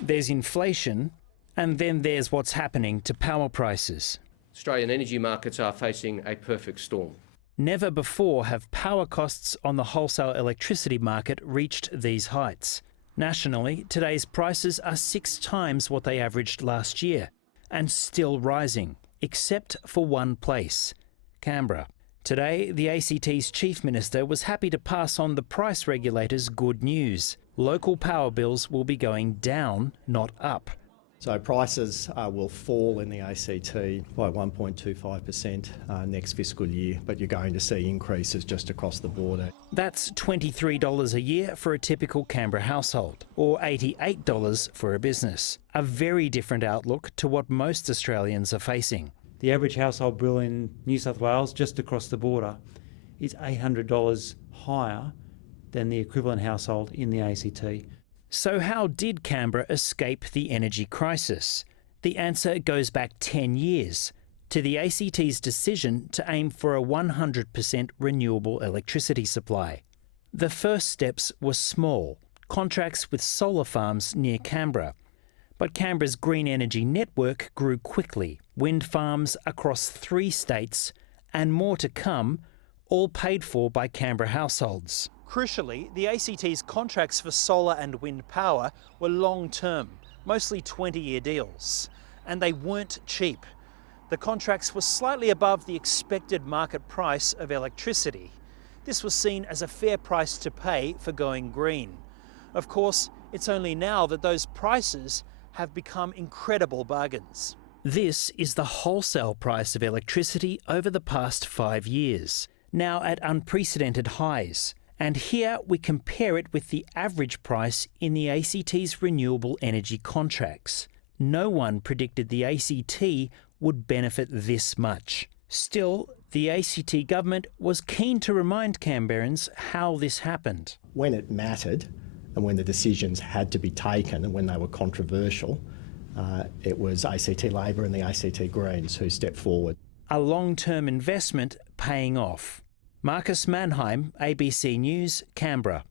There's inflation, and then there's what's happening to power prices. Australian energy markets are facing a perfect storm. Never before have power costs on the wholesale electricity market reached these heights. Nationally, today's prices are 6 times what they averaged last year, and still rising, except for one place, Canberra. Today, the ACT's Chief Minister was happy to pass on the price regulators good news. Local power bills will be going down, not up. So prices will fall in the ACT by 1.25% next fiscal year, but you're going to see increases just across the border. That's $23 a year for a typical Canberra household, or $88 for a business. A very different outlook to what most Australians are facing. The average household bill in New South Wales, just across the border, is $800 higher than the equivalent household in the ACT. So how did Canberra escape the energy crisis? The answer goes back 10 years, to the ACT's decision to aim for a 100% renewable electricity supply. The first steps were small, contracts with solar farms near Canberra. But Canberra's green energy network grew quickly. Wind farms across 3 states, and more to come, all paid for by Canberra households. Crucially, the ACT's contracts for solar and wind power were long-term, mostly 20-year deals, and they weren't cheap. The contracts were slightly above the expected market price of electricity. This was seen as a fair price to pay for going green. Of course, it's only now that those prices have become incredible bargains. This is the wholesale price of electricity over the past 5 years, now at unprecedented highs. And here we compare it with the average price in the ACT's renewable energy contracts. No one predicted the ACT would benefit this much. Still, the ACT government was keen to remind Canberrans how this happened. When it mattered and when the decisions had to be taken and when they were controversial, it was ACT Labor and the ACT Greens who stepped forward. A long-term investment paying off. Marcus Mannheim, ABC News, Canberra.